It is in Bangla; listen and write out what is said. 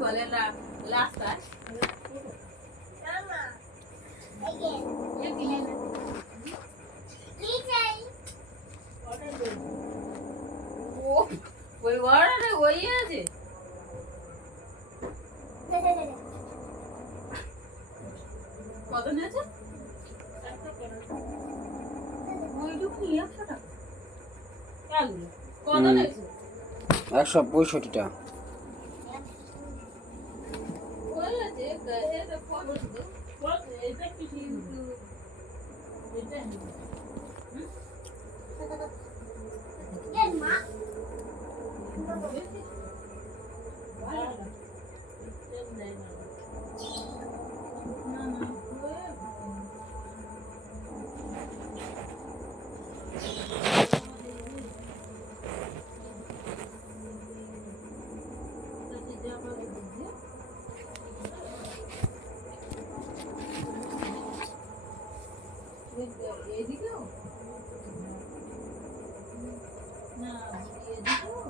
বলে রাস্তায় ওই ওয়ার্ডে ওই আছে কত নিয়েছে ওইটুকু নিয়ে 100 টাকা কত নিয়েছে 165 টাকা ওই আছে এটা কত এটা কি কিন্তু এটা মা এদিকেও না এদিকেও